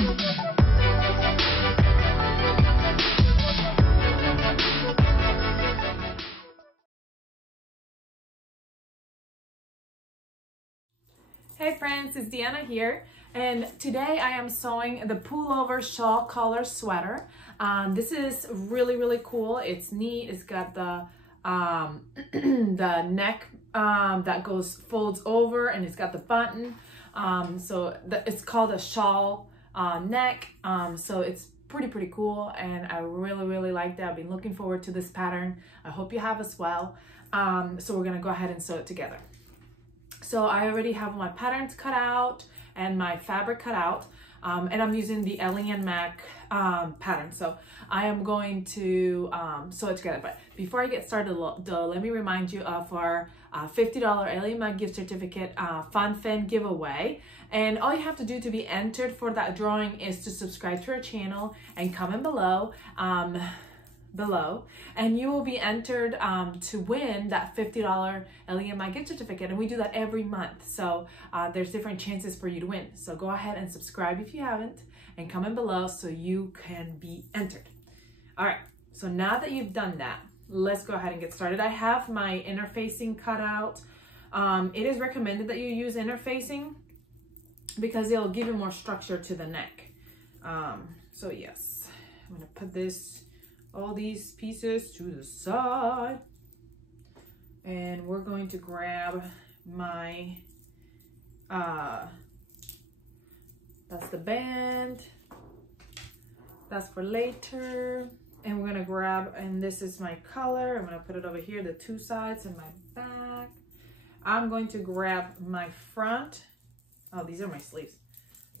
Hey friends, it's Deanna here, and today I am sewing the Pullover Shawl Collar sweater. This is really cool. It's neat. It's got the the neck that folds over, and it's got the button. It's called a shawl neck. So it's pretty cool, and I really like that. I've been looking forward to this pattern. I hope you have as well. So we're gonna go ahead and sew it together. So I already have my patterns cut out and my fabric cut out, and I'm using the Ellie and Mac pattern. So I am going to sew it together. But before I get started, let me remind you of our $50 Ellie and Mac gift certificate Fun Fin giveaway. And all you have to do to be entered for that drawing is to subscribe to our channel and comment below. And you will be entered to win that $50 Ellie and Mac gift certificate, and we do that every month. So there's different chances for you to win. So go ahead and subscribe if you haven't, and comment below so you can be entered. All right, so now that you've done that, let's go ahead and get started. I have my interfacing cut out. It is recommended that you use interfacing because it'll give you more structure to the neck. So yes, I'm gonna put all these pieces to the side, and we're going to grab my that's the band, that's for later, and we're gonna grab, and this is my color. I'm gonna put it over here, the two sides and my back. I'm going to grab my front. Oh, these are my sleeves.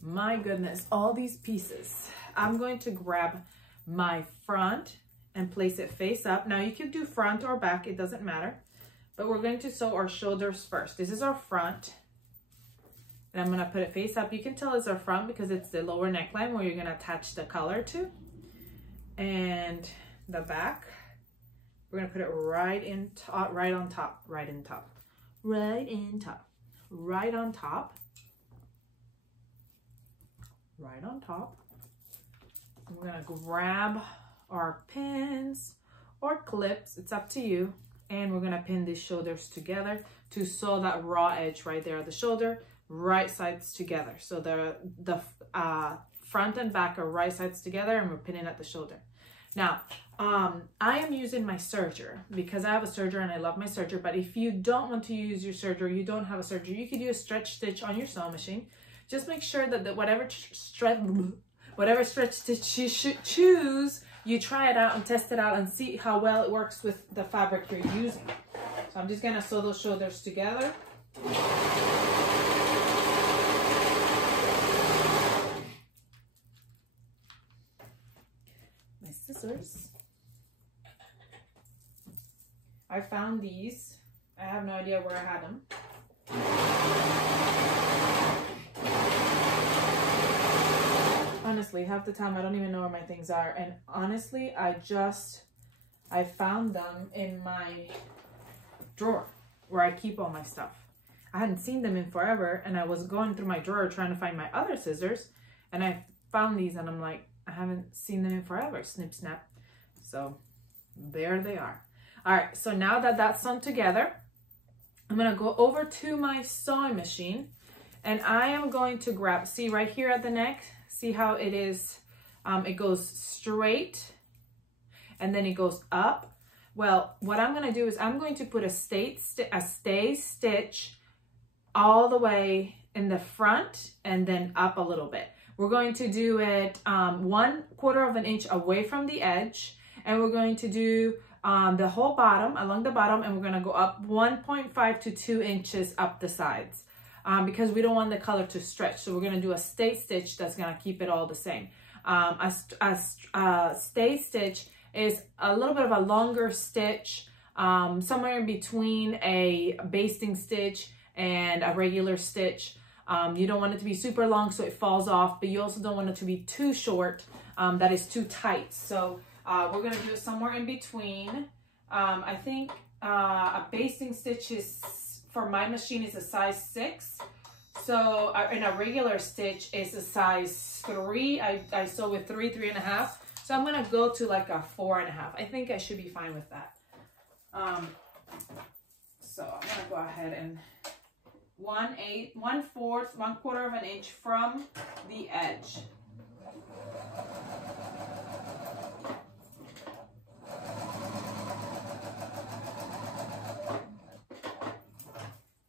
My goodness, all these pieces. I'm going to grab my front and place it face up. Now you can do front or back, it doesn't matter, but we're going to sew our shoulders first. This is our front, and I'm going to put it face up. You can tell it's our front because it's the lower neckline where you're going to attach the collar to. And the back, we're going to put it right on top. I'm going to grab our pins or clips, it's up to you, and we're going to pin these shoulders together to sew that raw edge right there at the shoulder, right sides together. So the front and back are right sides together, and we're pinning at the shoulder. Now I am using my serger because I have a serger and I love my serger. But if you don't want to use your serger, you don't have a serger, you could use stretch stitch on your sewing machine. Just make sure that whatever stretch stitch you should choose, you try it out and test it out and see how well it works with the fabric you're using. So I'm just gonna sew those shoulders together. My scissors. I found these. I have no idea where I had them. Honestly, half the time I don't even know where my things are, and honestly I found them in my drawer where I keep all my stuff. I hadn't seen them in forever, and I was going through my drawer trying to find my other scissors, and I found these, and I'm like, I haven't seen them in forever. Snip snap. So there they are. All right, so now that that's sewn together, I'm gonna go over to my sewing machine, and I am going to grab, see right here at the neck, see how it is, it goes straight and then it goes up. Well, what I'm gonna do is I'm going to put a stay stitch all the way in the front and then up a little bit. We're going to do it 1/4 of an inch away from the edge, and we're going to do the whole bottom, along the bottom, and we're gonna go up 1.5 to 2 inches up the sides. Because we don't want the color to stretch. So we're going to do a stay stitch that's going to keep it all the same. A stay stitch is a little bit of a longer stitch, somewhere in between a basting stitch and a regular stitch. You don't want it to be super long so it falls off, but you also don't want it to be too short that is too tight. So we're going to do it somewhere in between. I think a basting stitch is, for my machine, is a size 6. So in a regular stitch is a size 3. I sew with 3.5. So I'm gonna go to like a 4.5. I think I should be fine with that. So I'm gonna go ahead and 1/8, 1/4, 1/4 of an inch from the edge.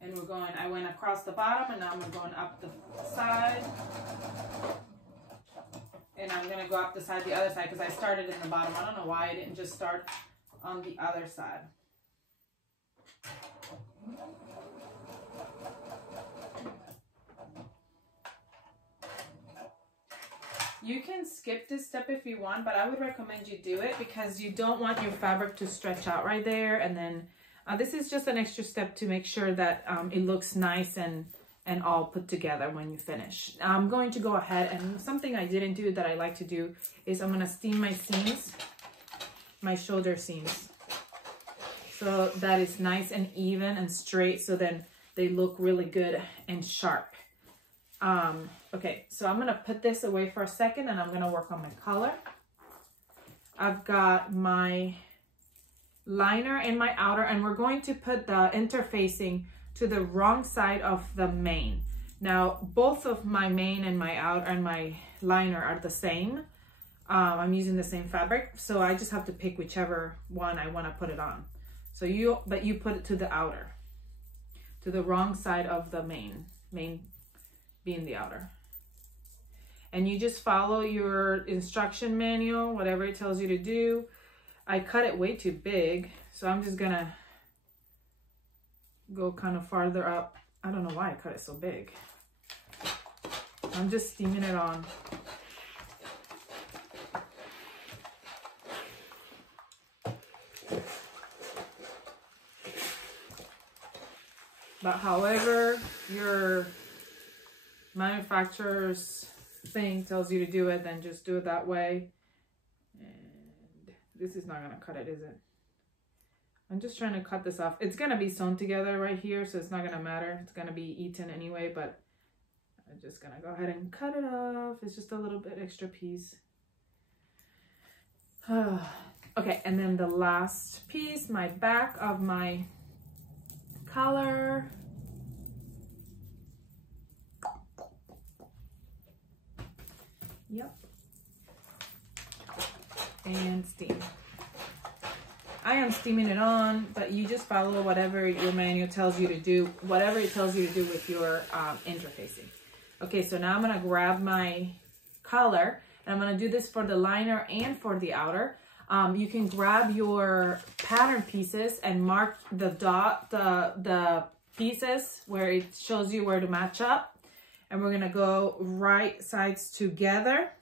And we're going, I went across the bottom and now I'm going up the side. And I'm gonna go up the side, the other side, because I started in the bottom. I don't know why I didn't just start on the other side. You can skip this step if you want, but I would recommend you do it because you don't want your fabric to stretch out right there. And then this is just an extra step to make sure that it looks nice and all put together when you finish. I'm going to go ahead, and something I didn't do that I like to do is I'm going to steam my seams, my shoulder seams. So that is nice and even and straight, so then they look really good and sharp. Okay, so I'm gonna put this away for a second and I'm gonna work on my collar. I've got my liner and my outer, and we're going to put the interfacing to the wrong side of the main. Now, both of my main and my outer and my liner are the same. I'm using the same fabric, so I just have to pick whichever one I want to put it on. So you put it to the outer, to the wrong side of the main being the outer. And you just follow your instruction manual, whatever it tells you to do. I cut it way too big, so I'm just gonna go kind of farther up. I don't know why I cut it so big. I'm just steaming it on. But however your manufacturer's thing tells you to do it, then just do it that way. And this is not gonna cut it, is it? I'm just trying to cut this off. It's gonna be sewn together right here, so it's not gonna matter. It's gonna be eaten anyway, but I'm just gonna go ahead and cut it off. It's just a little bit extra piece. Okay, and then the last piece, my back of my collar. Yep. And steam. I am steaming it on, but you just follow whatever your manual tells you to do, whatever it tells you to do with your interfacing. Okay, so now I'm gonna grab my collar, and I'm gonna do this for the liner and for the outer. You can grab your pattern pieces and mark the the pieces where it shows you where to match up. And we're gonna go right sides together,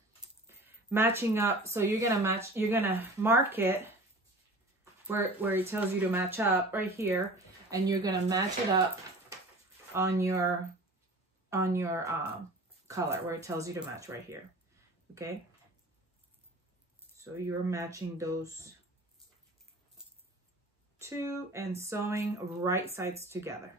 matching up. So you're gonna mark it where it tells you to match up right here, and you're gonna match it up on your color where it tells you to match right here. Okay. So you're matching those two and sewing right sides together.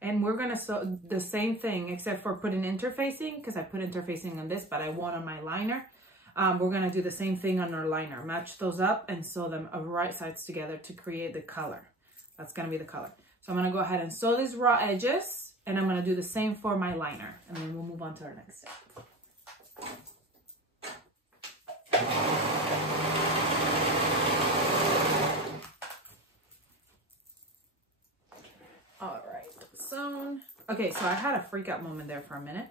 And we're gonna sew the same thing except for putting interfacing, because I put interfacing on this, but I want on my liner. We're gonna do the same thing on our liner. Match those up and sew them right sides together to create the color. That's gonna be the color. So I'm gonna go ahead and sew these raw edges, and I'm gonna do the same for my liner, and then we'll move on to our next step. All right, sewn. Okay, so I had a freak out moment there for a minute,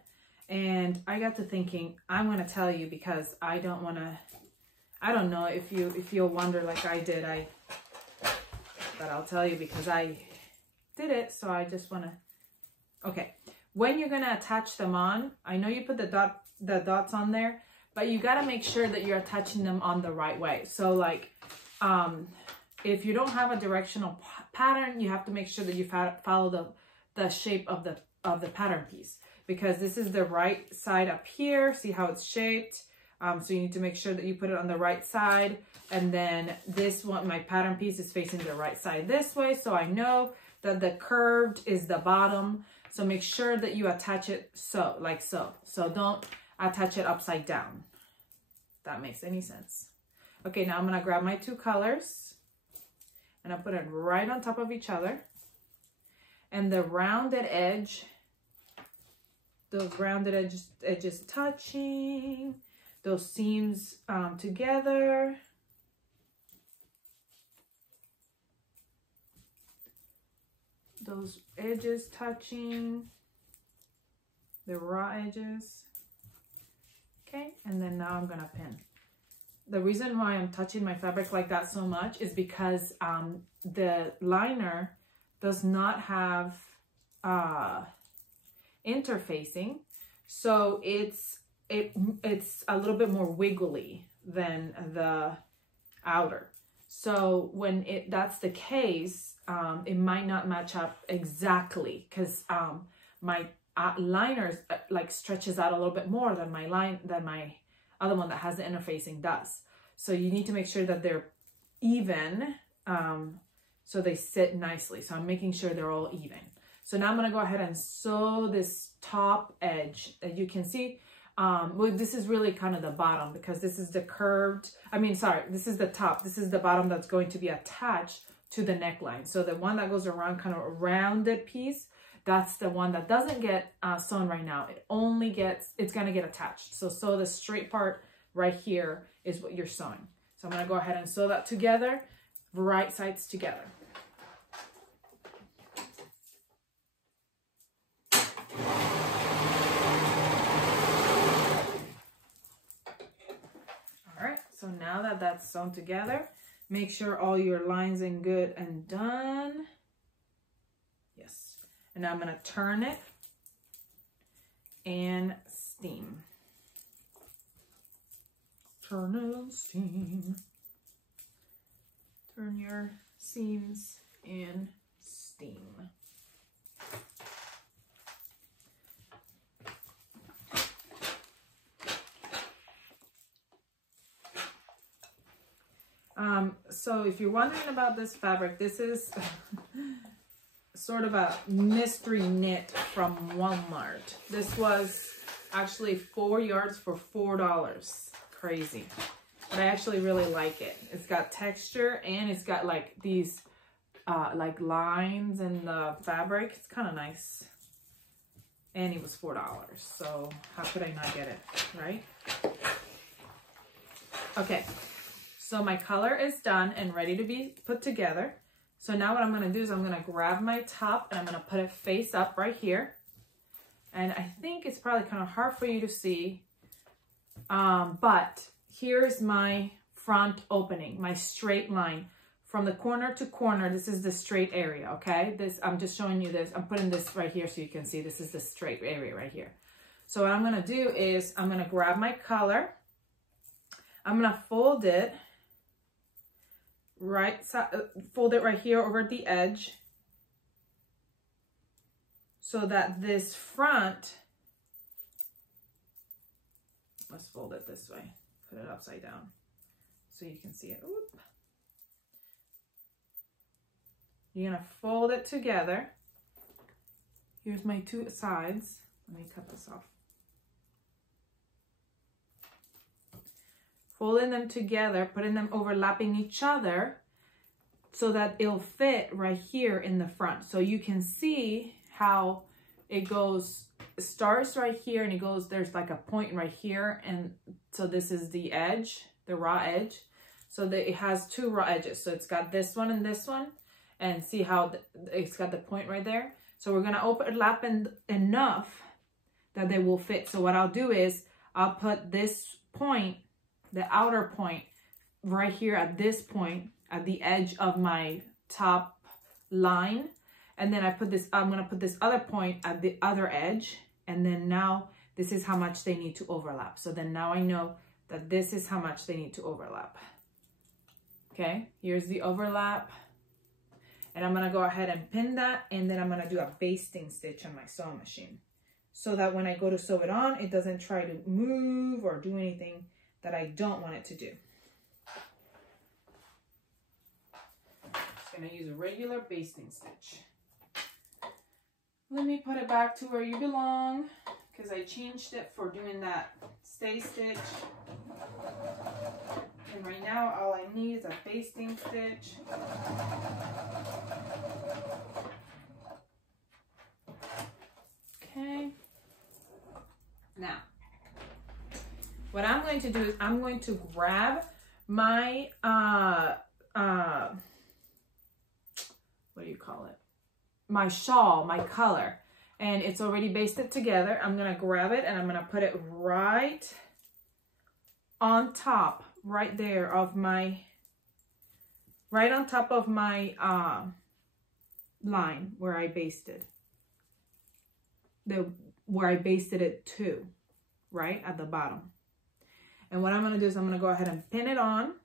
and I got to thinking, I'm gonna tell you because I don't know if you'll wonder like I did, but I'll tell you because I did it. So I just wanna, okay. When you're gonna attach them on, I know you put the dots on there, but you gotta make sure that you're attaching them on the right way. So like, if you don't have a directional pattern, you have to make sure that you follow the shape of the pattern piece, because this is the right side up here. See how it's shaped? So you need to make sure that you put it on the right side. And then this one, my pattern piece is facing the right side this way. So I know that the curved is the bottom. So make sure that you attach it like so. So don't attach it upside down. If that makes any sense. Okay, now I'm gonna grab my two colors and I put it right on top of each other. And the rounded edge, those rounded edges touching, those seams together. Those edges touching, the raw edges. Okay, and then now I'm gonna pin. The reason why I'm touching my fabric like that so much is because the liner does not have interfacing, so it's a little bit more wiggly than the outer. So when that's the case, it might not match up exactly, because my liner like stretches out a little bit more than my other one that has the interfacing does. So you need to make sure that they're even, so they sit nicely. So I'm making sure they're all even. So now I'm gonna go ahead and sew this top edge. As you can see, well, this is really kind of the bottom, because this is the curved, this is the top. This is the bottom that's going to be attached to the neckline. So the one that goes around, kind of a rounded piece, that's the one that doesn't get sewn right now. It's gonna get attached. So sew the straight part right here is what you're sewing. So I'm gonna go ahead and sew that together, right sides together. All right, so now that that's sewn together, make sure all your lines are good and done. Yes. And now I'm going to turn it and steam. Turn and steam. Turn your seams and steam. So if you're wondering about this fabric, this is sort of a mystery knit from Walmart. This was actually 4 yards for $4. Crazy. But I actually really like it. It's got texture and it's got like these like lines in the fabric. It's kind of nice. And it was $4. So how could I not get it, right? Okay. So my color is done and ready to be put together. So now what I'm going to do is I'm going to grab my top and I'm going to put it face up right here. And I think it's probably kind of hard for you to see. But here's my front opening, my straight line. From the corner to corner, this is the straight area, okay? I'm just showing you this. I'm putting this right here so you can see this is the straight area right here. So what I'm going to do is I'm going to grab my color. I'm going to fold it right side, fold it right here over the edge so that this front, let's fold it this way, put it upside down so you can see it. Oop. You're gonna fold it together. Here's my two sides. Let me cut this off. Folding them together, putting them overlapping each other so that it'll fit right here in the front. So you can see how it goes, it starts right here and it goes, there's like a point right here. And so this is the edge, the raw edge. So that it has two raw edges. So it's got this one and this one. And see how it's got the point right there. So we're gonna overlap enough that they will fit. So what I'll do is I'll put this point, the outer point right here at this point at the edge of my top line, and then I'm gonna put this other point at the other edge, and then now this is how much they need to overlap. So then now I know that this is how much they need to overlap. Okay, here's the overlap, and I'm gonna go ahead and pin that, and then I'm gonna do a basting stitch on my sewing machine so that when I go to sew it on, it doesn't try to move or do anything that I don't want it to do. Just gonna use a regular basting stitch. Let me put it back to where you belong, because I changed it for doing that stay stitch. And right now all I need is a basting stitch. Okay. Now, what I'm going to do is I'm going to grab my what do you call it? My shawl, my collar, and it's already basted together. I'm gonna grab it and I'm gonna put it right on top, right there of my, right on top of my line where I basted, where I basted it to, right at the bottom. And what I'm gonna do is I'm gonna go ahead and pin it on.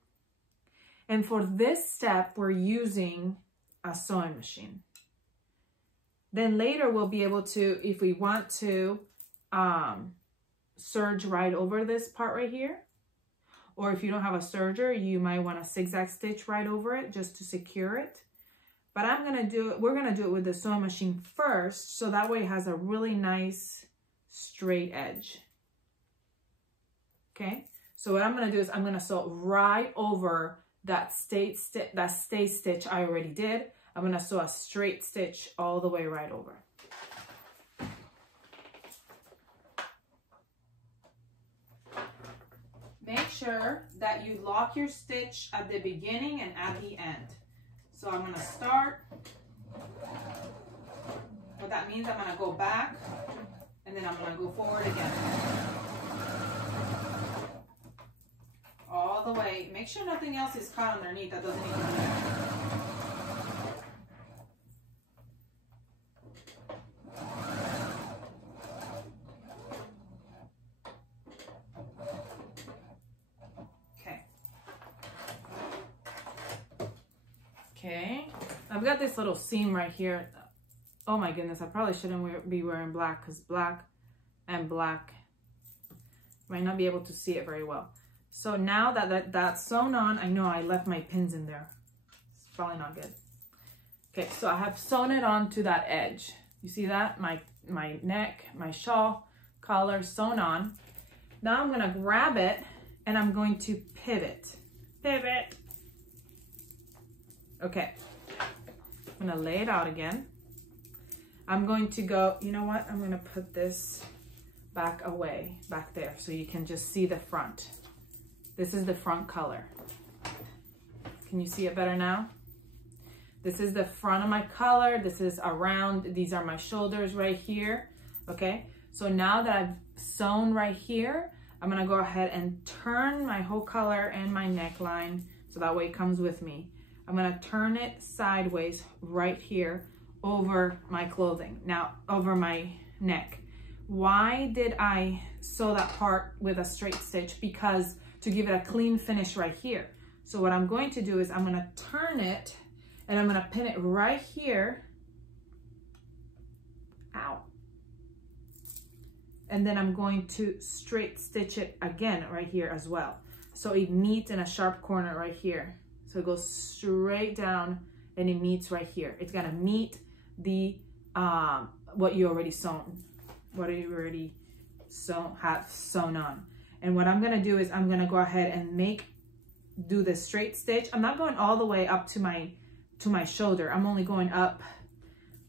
And for this step, we're using a sewing machine. Then later we'll be able to, if we want to, serge right over this part right here. Or if you don't have a serger, you might want to zigzag stitch right over it just to secure it. But I'm going to do it, we're going to do it with the sewing machine first, so that way it has a really nice straight edge. Okay, so what I'm going to do is I'm going to sew right over that stay stitch I already did. I'm going to sew a straight stitch all the way right over. Make sure that you lock your stitch at the beginning and at the end. So I'm going to start. What that means, I'm going to go back and then I'm going to go forward again. All the way. Make sure nothing else is caught underneath that doesn't need to be there. Okay, I've got this little seam right here. Oh my goodness, I probably shouldn't be wearing black, because black and black might not be able to see it very well. So now that that's sewn on, I know I left my pins in there. It's probably not good. Okay, so I have sewn it on to that edge. You see that? My neck, my shawl collar sewn on. Now I'm gonna grab it and I'm going to pivot. Pivot. Okay, I'm gonna lay it out again. I'm going to go, you know what? I'm gonna put this back away, back there, so you can just see the front. This is the front color. Can you see it better now? This is the front of my collar. This is around, these are my shoulders right here. Okay, so now that I've sewn right here, I'm gonna go ahead and turn my whole collar and my neckline, so that way it comes with me. I'm gonna turn it sideways right here over my clothing, now over my neck. Why did I sew that part with a straight stitch? Because to give it a clean finish right here. So what I'm going to do is I'm gonna turn it and I'm gonna pin it right here. Ow. And then I'm going to straight stitch it again right here as well. So it meets in a sharp corner right here. So it goes straight down and it meets right here. It's gonna meet the what you already sewn, have sewn on. And what I'm gonna do is I'm gonna go ahead and do the straight stitch. I'm not going all the way up to my shoulder. I'm only going up,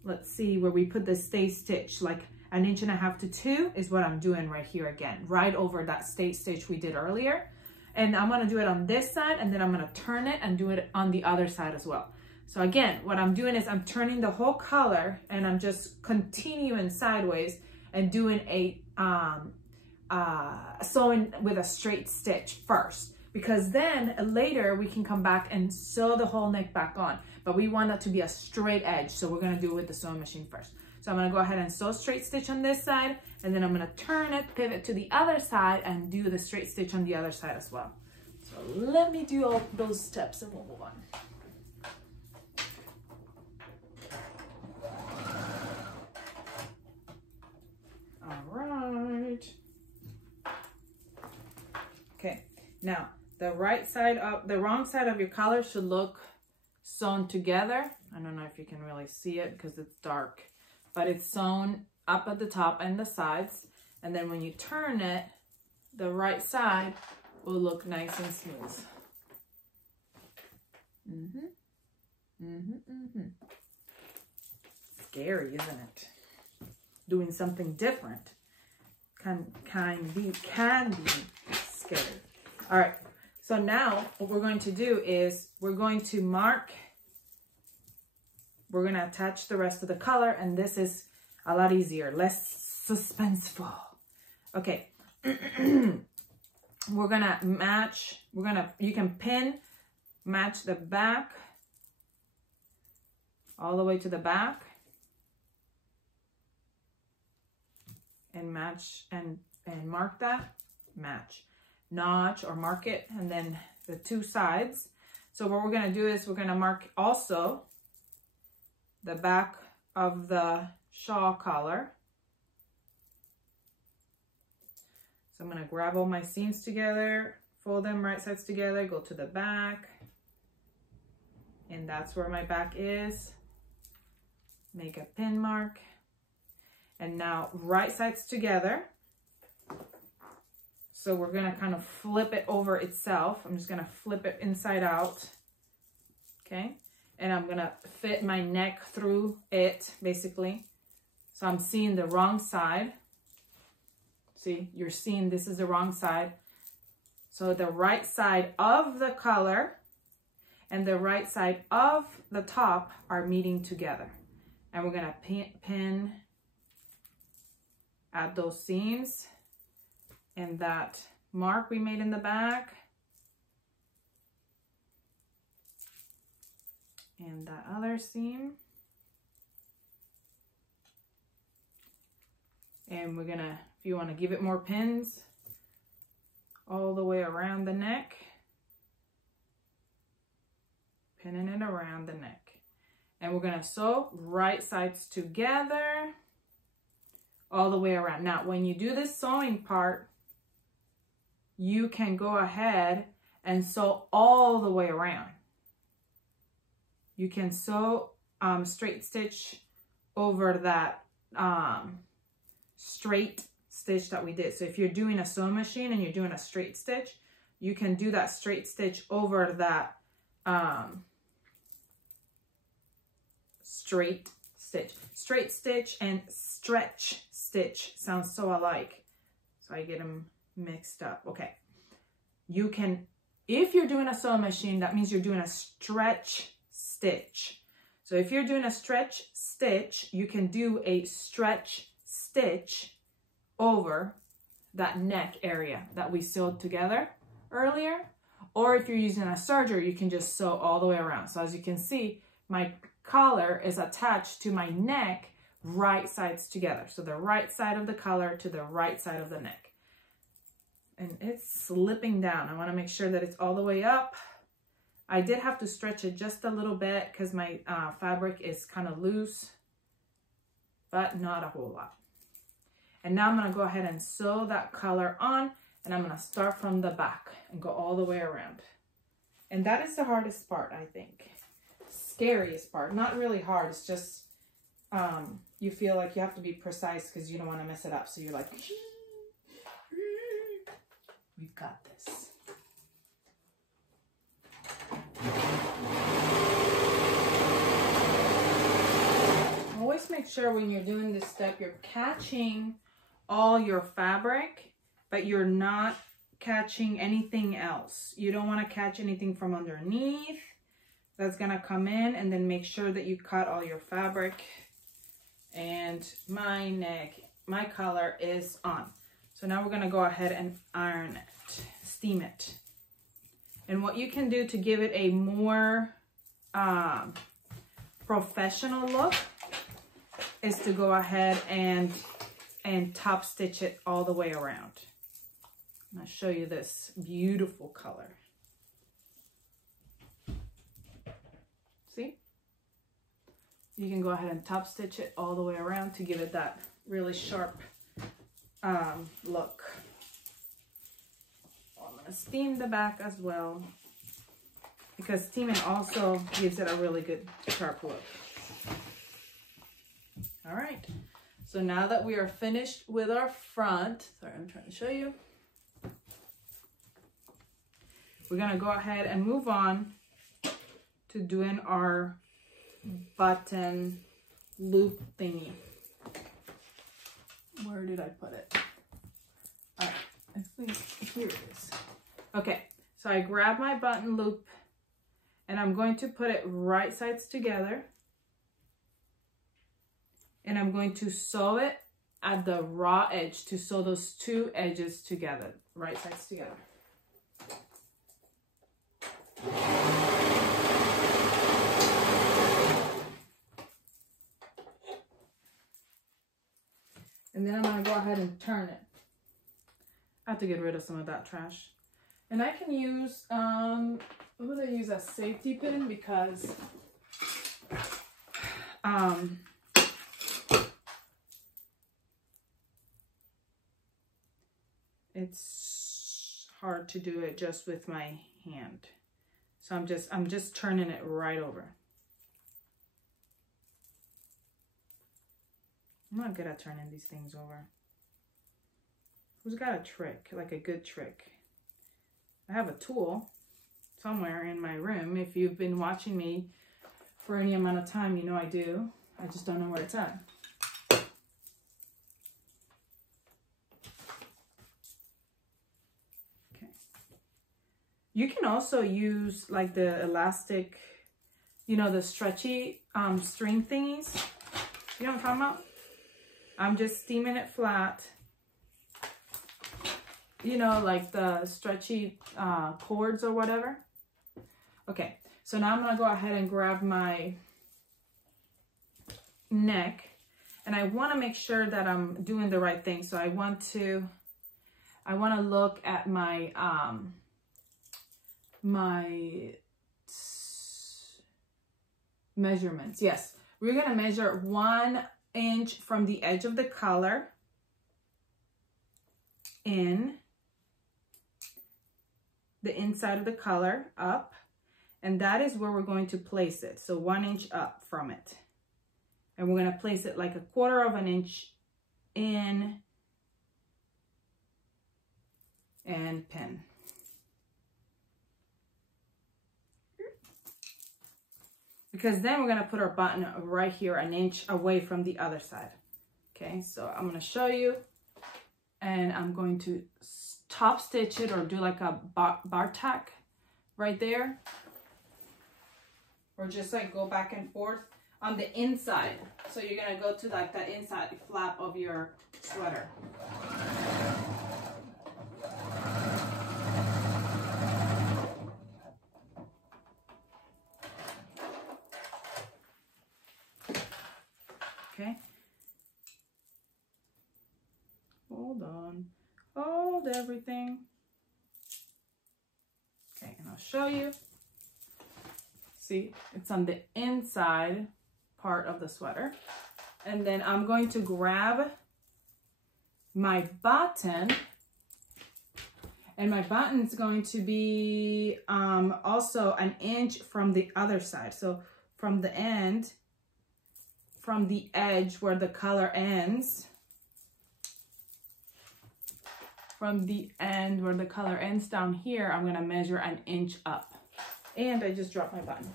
let's see, where we put the stay stitch, like 1.5 inches to 2 is what I'm doing right here again, right over that stay stitch we did earlier. And I'm gonna do it on this side, and then I'm gonna turn it and do it on the other side as well. So again, what I'm doing is I'm turning the whole collar and I'm just continuing sideways and doing a sewing with a straight stitch first, because then later we can come back and sew the whole neck back on, but we want that to be a straight edge. So we're gonna do it with the sewing machine first. So I'm gonna go ahead and sew straight stitch on this side, and then I'm gonna turn it, pivot to the other side, and do the straight stitch on the other side as well. So let me do all those steps and we'll move on. All right. Okay, Now, the wrong side of your collar should look sewn together. I don't know if you can really see it because it's dark, but it's sewn up at the top and the sides. And then when you turn it, the right side will look nice and smooth. Scary, isn't it? Doing something different can be scary. All right, so now what we're going to do is we're going to attach the rest of the color, and this is a lot easier, less suspenseful. Okay. We're gonna match, you can match the back all the way to the back and match and mark that, notch or mark it, and then the two sides. So what we're gonna do is we're gonna mark also the back of the shawl collar. So I'm going to grab all my seams together, fold them right sides together, go to the back, and that's where my back is. Make a pin mark, and now right sides together. So we're going to kind of flip it over itself. I'm just going to flip it inside out, okay? And I'm going to fit my neck through it, basically. So I'm seeing the wrong side. See, you're seeing this is the wrong side. So the right side of the collar and the right side of the top are meeting together. And we're gonna pin at those seams and that mark we made in the back. And that other seam. And we're gonna, if you want to give it more pins, all the way around the neck, pinning it around the neck. And we're gonna sew right sides together all the way around. Now, when you do this sewing part, you can go ahead and sew all the way around. You can sew straight stitch over that straight stitch that we did. So if you're doing a sewing machine and you're doing a straight stitch, you can do that straight stitch over that straight stitch. Straight stitch and stretch stitch sounds so alike, so I get them mixed up. Okay, you can, if you're doing a sewing machine, that means you're doing a stretch stitch. So if you're doing a stretch stitch, you can do a stretch stitch over that neck area that we sewed together earlier. Or if you're using a serger, you can just sew all the way around. So as you can see, my collar is attached to my neck, right sides together. So the right side of the collar to the right side of the neck. And it's slipping down. I want to make sure that it's all the way up. I did have to stretch it just a little bit because my fabric is kind of loose, but not a whole lot. And now I'm going to go ahead and sew that collar on, and I'm going to start from the back and go all the way around. And that is the hardest part, I think. Scariest part. Not really hard. It's just you feel like you have to be precise because you don't want to mess it up. So you're like, we've got this. Always make sure when you're doing this step, you're catching all your fabric, but you're not catching anything else. You don't want to catch anything from underneath that's going to come in, and then make sure that you cut all your fabric. And my collar is on. So now we're going to go ahead and iron it, steam it. And what you can do to give it a more professional look is to go ahead and top stitch it all the way around. I'm going to show you this beautiful color. See? You can go ahead and top stitch it all the way around to give it that really sharp look. Oh, let steam the back as well, because steaming also gives it a really good sharp look. All right, so now that we are finished with our front, sorry, I'm trying to show you. We're gonna go ahead and move on to doing our button loop thingy. Where did I put it? All right, I think here it is. Okay, so I grab my button loop and I'm going to put it right sides together. And I'm going to sew it at the raw edge to sew those two edges together, right sides together. And then I'm gonna go ahead and turn it. I have to get rid of some of that trash. And I can use, I'm gonna use a safety pin because it's hard to do it just with my hand. So I'm just turning it right over. I'm not good at turning these things over. Who's got a trick, like a good trick? I have a tool somewhere in my room. If you've been watching me for any amount of time, you know I do. I just don't know where it's at. Okay. You can also use like the elastic, you know, the stretchy string thingies. You know what I'm talking about? I'm just steaming it flat. You know, like the stretchy cords or whatever. Okay, so now I'm gonna go ahead and grab my neck, and I wanna make sure that I'm doing the right thing. So I wanna look at my, my measurements. Yes, we're gonna measure 1 inch from the edge of the collar in the inside of the collar up, and that is where we're going to place it. So 1 inch up from it, and we're going to place it like 1/4 of an inch in and pin. Because then we're going to put our button right here 1 inch away from the other side. Okay, so I'm going to show you, and I'm going to top stitch it or do like a bar tack right there, or just like go back and forth on the inside. So you're going to go to like the inside flap of your sweater. Okay. Hold on. Hold everything. Okay, and I'll show you. See, it's on the inside part of the sweater. And then I'm going to grab my button, and my button is going to be also 1 inch from the other side. So from the end, from the edge where the collar ends, from the end where the collar ends down here, I'm gonna measure 1 inch up. And I just dropped my button.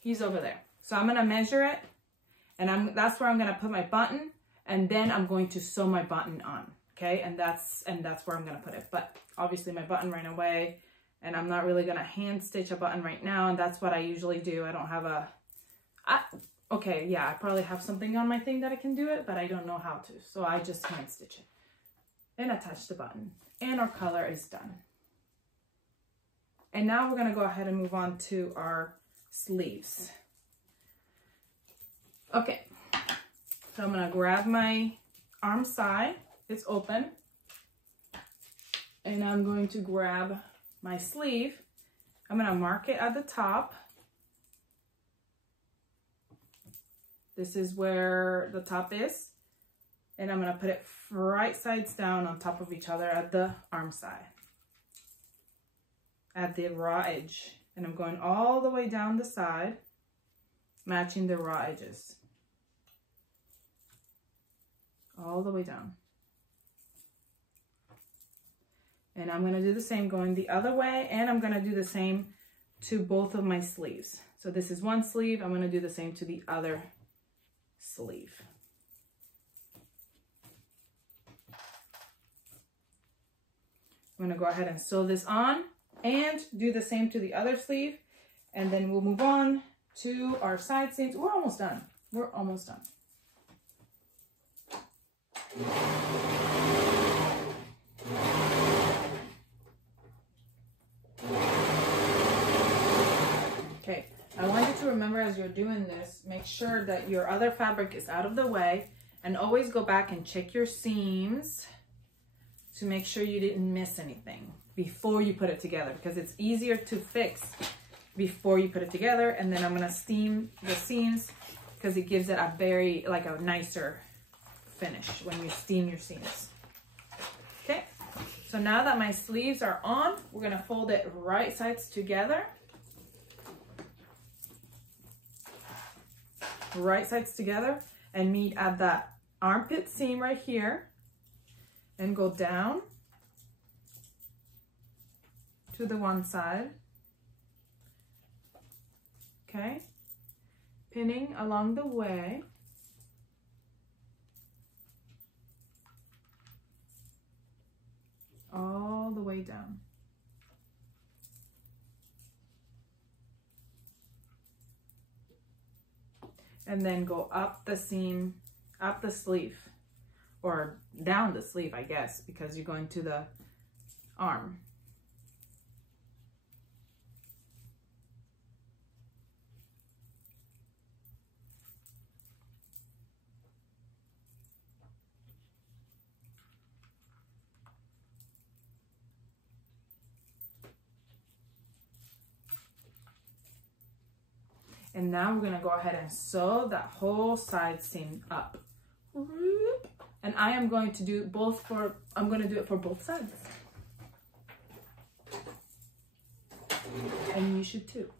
He's over there. So I'm gonna measure it, and that's where I'm gonna put my button, and then I'm going to sew my button on. Okay, and that's where I'm gonna put it. But obviously my button ran away, and I'm not really gonna hand stitch a button right now, and that's what I usually do. I don't have a, okay, yeah, I probably have something on my thing that I can do it, but I don't know how to. So I just hand stitch it and attach the button, and our collar is done. And now we're gonna go ahead and move on to our sleeves. Okay, so I'm gonna grab my arm side, it's open, and I'm going to grab my sleeve. I'm gonna mark it at the top. This is where the top is, and I'm gonna put it right sides down on top of each other at the arm side. at the raw edge. And I'm going all the way down the side, matching the raw edges. All the way down. And I'm gonna do the same going the other way, and I'm gonna do the same to both of my sleeves. So this is one sleeve, I'm gonna do the same to the other sleeve. I'm gonna go ahead and sew this on and do the same to the other sleeve, and then we'll move on to our side seams. We're almost done. We're almost done. Okay, I want you to remember as you're doing this, make sure that your other fabric is out of the way, and always go back and check your seams to make sure you didn't miss anything before you put it together, because it's easier to fix before you put it together. And then I'm gonna steam the seams because it gives it a very, like a nicer finish when you steam your seams. Okay, so now that my sleeves are on, we're gonna fold it right sides together. Right sides together, and meet at that armpit seam right here, and go down to the one side. Okay, pinning along the way. All the way down. And then go up the seam, up the sleeve, or down the sleeve, I guess, because you're going to the arm. And now we're gonna go ahead and sew that whole side seam up. And I am going to do both for, I'm gonna do it for both sides. And you should too.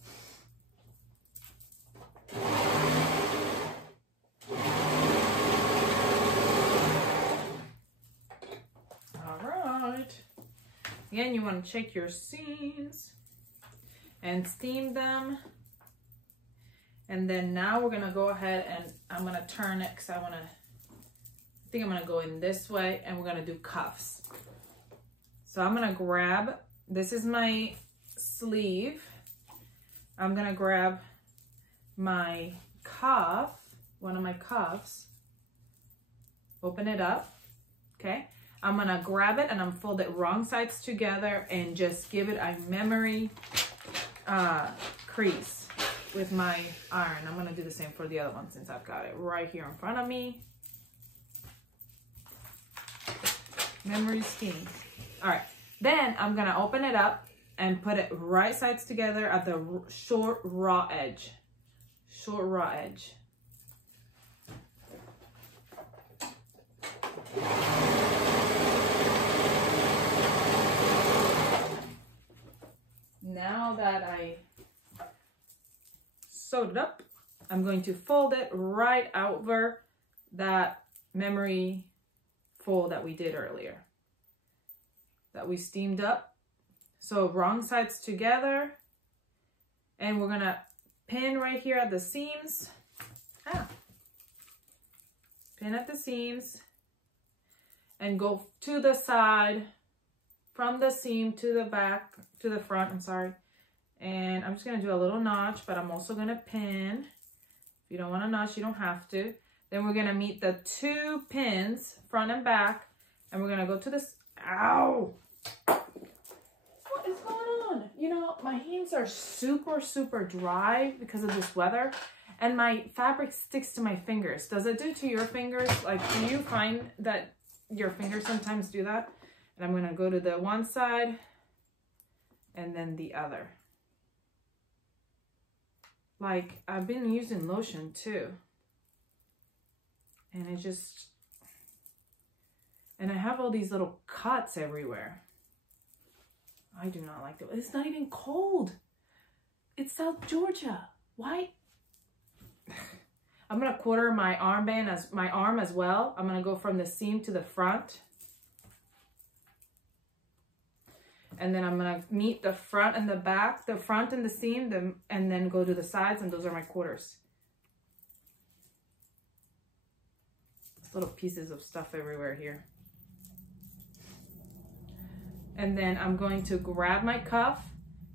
All right. Again, you wanna check your seams and steam them. And then now we're gonna go ahead and I'm gonna turn it because I think I'm gonna go in this way, and we're gonna do cuffs. So I'm gonna grab, this is my sleeve. I'm gonna grab my cuff, one of my cuffs, open it up, okay? I'm gonna grab it and I'm fold it wrong sides together and just give it a memory crease with my iron. I'm gonna do the same for the other one since I've got it right here in front of me. Memory scheme. All right, then I'm gonna open it up and put it right sides together at the short raw edge. Short raw edge. Now that I sewed it up, I'm going to fold it right over that memory fold that we did earlier, that we steamed up. So wrong sides together, and we're gonna pin right here at the seams. Pin at the seams and go to the side, from the seam to the back, to the front, I'm sorry. And I'm just gonna do a little notch, but I'm also gonna pin. If you don't want to notch, you don't have to. Then we're gonna meet the two pins, front and back, and we're gonna go to this, ow! What is going on? You know, my hands are super, super dry because of this weather, and my fabric sticks to my fingers. Does it do to your fingers? Like, do you find that your fingers sometimes do that? And I'm gonna go to the one side and then the other. Like, I've been using lotion too. And it just, and I have all these little cuts everywhere. I do not like it. It's not even cold. It's South Georgia. Why? I'm gonna quarter my armband as my arm as well. I'm gonna go from the seam to the front. And then I'm gonna meet the front and the back, the front and the seam, and then go to the sides, and those are my quarters. Little pieces of stuff everywhere here. And then I'm going to grab my cuff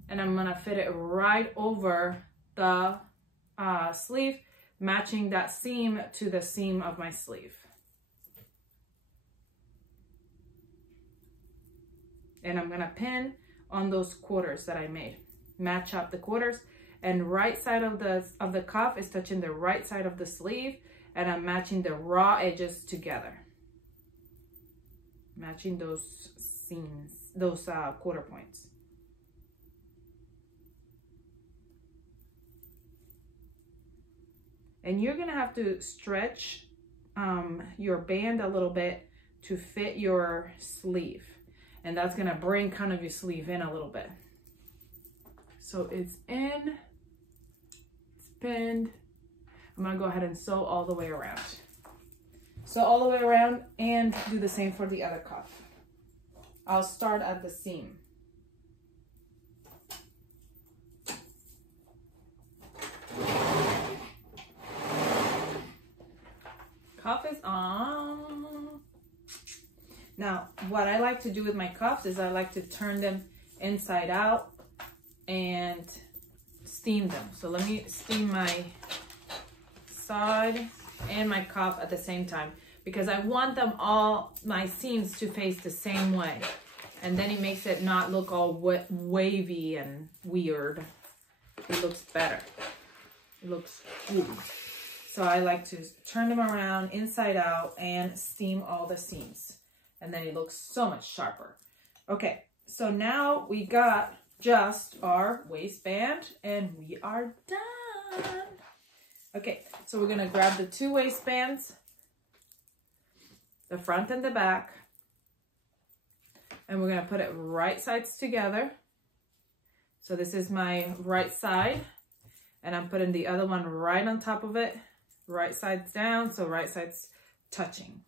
and I'm gonna fit it right over the sleeve, matching that seam to the seam of my sleeve. And I'm gonna pin on those quarters that I made. Match up the quarters, and right side of the cuff is touching the right side of the sleeve, and I'm matching the raw edges together. Matching those seams, those quarter points. And you're gonna have to stretch your band a little bit to fit your sleeve. And that's gonna bring kind of your sleeve in a little bit. So it's in, it's pinned. I'm gonna go ahead and sew all the way around. Sew all the way around and do the same for the other cuff. I'll start at the seam. Cuff is on. Now, what I like to do with my cuffs is I like to turn them inside out and steam them. So let me steam my side and my cuff at the same time, because I want them all, my seams, to face the same way. And then it makes it not look all wavy and weird. It looks better. It looks cool. So I like to turn them around inside out and steam all the seams. And then it looks so much sharper. Okay, so now we got just our waistband and we are done. Okay, so we're gonna grab the two waistbands, the front and the back, and we're gonna put it right sides together. So this is my right side, and I'm putting the other one right on top of it, right sides down, so right sides touching.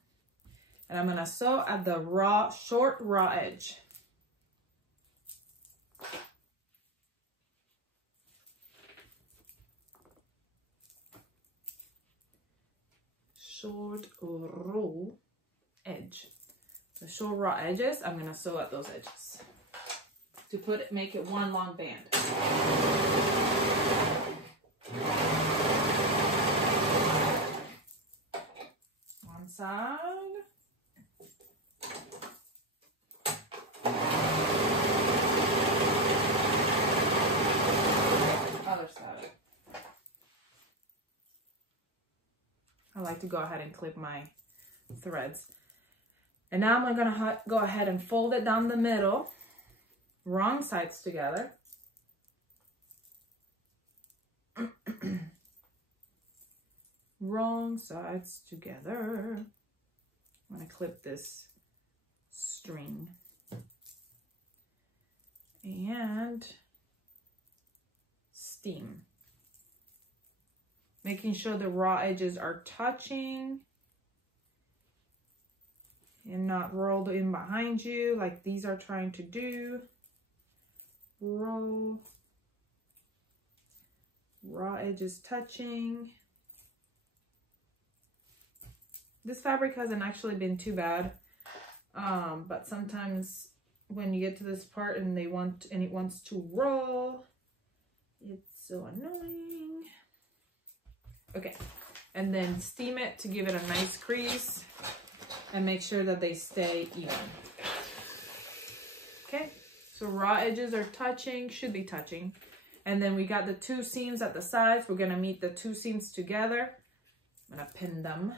And I'm gonna sew at the short raw edge. Short raw edge. The short raw edges, I'm gonna sew at those edges to make it one long band. One side. Other side. I like to go ahead and clip my threads. And now I'm gonna go ahead and fold it down the middle, wrong sides together. Wrong sides together. I'm gonna clip this string. And steam. Making sure the raw edges are touching and not rolled in behind you like these are trying to do. Roll. Raw edges touching. This fabric hasn't actually been too bad, but sometimes when you get to this part and it wants to roll, it's so annoying. Okay, and then steam it to give it a nice crease and make sure that they stay even. Okay, so raw edges are touching, should be touching. And then we got the two seams at the sides. We're gonna meet the two seams together. I'm gonna pin them.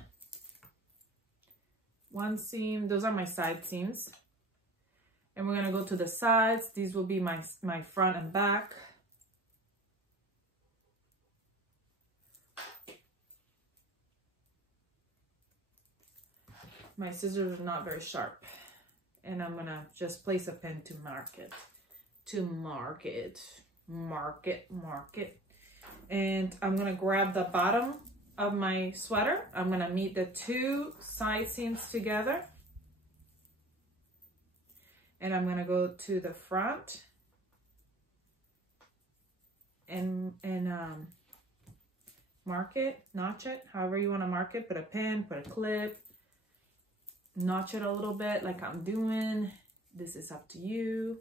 One seam, those are my side seams. And we're gonna go to the sides. These will be my front and back. My scissors are not very sharp, and I'm gonna just place a pin to mark it. to mark it. Mark it. And I'm gonna grab the bottom of my sweater. I'm gonna meet the two side seams together. And I'm gonna go to the front and mark it, notch it, however you wanna mark it. Put a pin, put a clip, notch it a little bit like I'm doing. This is up to you.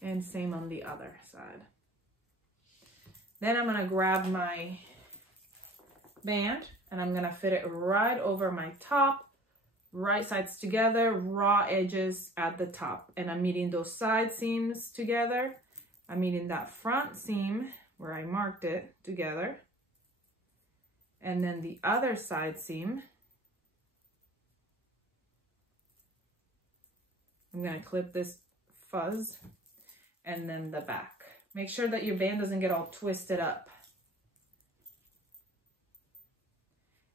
And same on the other side. Then I'm gonna grab my band and I'm gonna fit it right over my top, right sides together, raw edges at the top. And I'm meeting those side seams together. I'm meeting that front seam where I marked it together. And then the other side seam, I'm gonna clip this fuzz and then the back. Make sure that your band doesn't get all twisted up.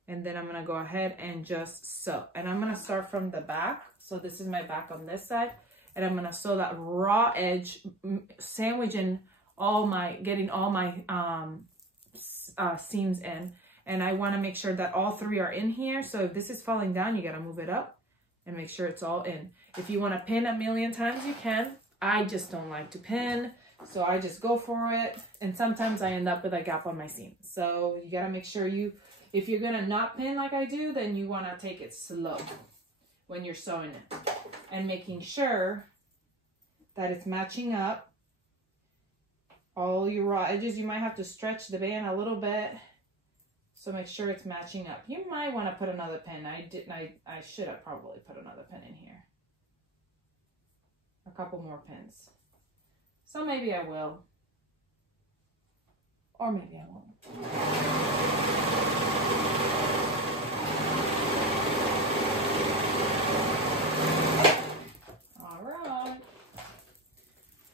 And then I'm gonna go ahead and just sew. And I'm gonna start from the back. So this is my back on this side. And I'm gonna sew that raw edge, sandwiching getting all my seams in. And I wanna make sure that all three are in here. So if this is falling down, you gotta move it up and make sure it's all in. If you wanna pin a million times, you can. I just don't like to pin, so I just go for it. And sometimes I end up with a gap on my seam. So you gotta make sure if you're gonna not pin like I do, then you wanna take it slow when you're sewing it. And making sure that it's matching up. All your raw edges, you might have to stretch the band a little bit. So make sure it's matching up. You might wanna put another pin. I should have probably put another pin in here. A couple more pins. So maybe I will. Or maybe I won't. All right.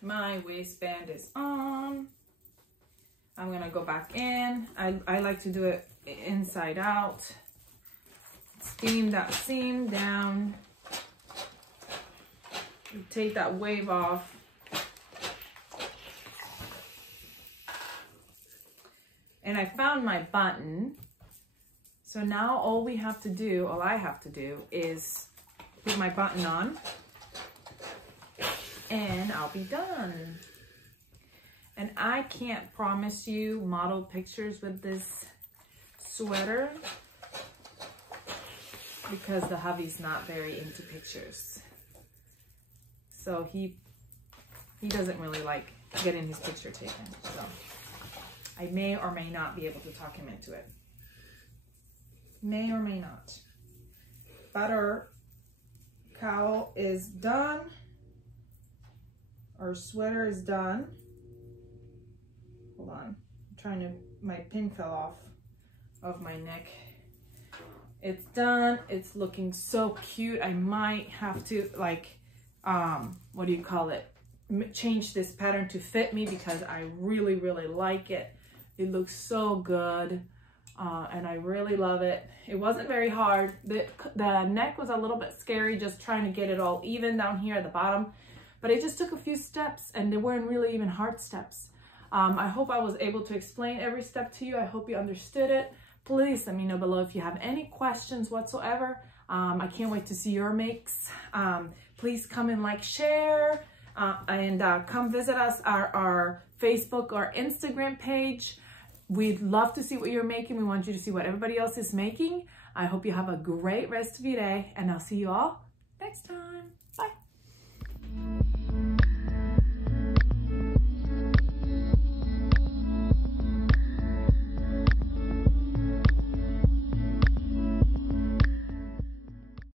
My waistband is on. I'm gonna go back in. I like to do it inside out. Steam that seam down. Take that wave off. And I found my button. So now all I have to do is put my button on and I'll be done. And I can't promise you model pictures with this sweater because the hubby's not very into pictures. So he doesn't really like getting his picture taken. So I may or may not be able to talk him into it. May or may not. But our cowl is done. Our sweater is done. Hold on. My pin fell off of my neck. It's done. It's looking so cute. I might have to what do you call it? Change this pattern to fit me because I really, really like it. It looks so good. And I really love it. It wasn't very hard. The neck was a little bit scary, just trying to get it all even down here at the bottom. But it just took a few steps and they weren't really even hard steps. I hope I was able to explain every step to you. I hope you understood it. Please let me know below if you have any questions whatsoever. I can't wait to see your makes. Please come and like, share, and come visit us, our Facebook or Instagram page. We'd love to see what you're making. We want you to see what everybody else is making. I hope you have a great rest of your day, and I'll see you all next time. Bye.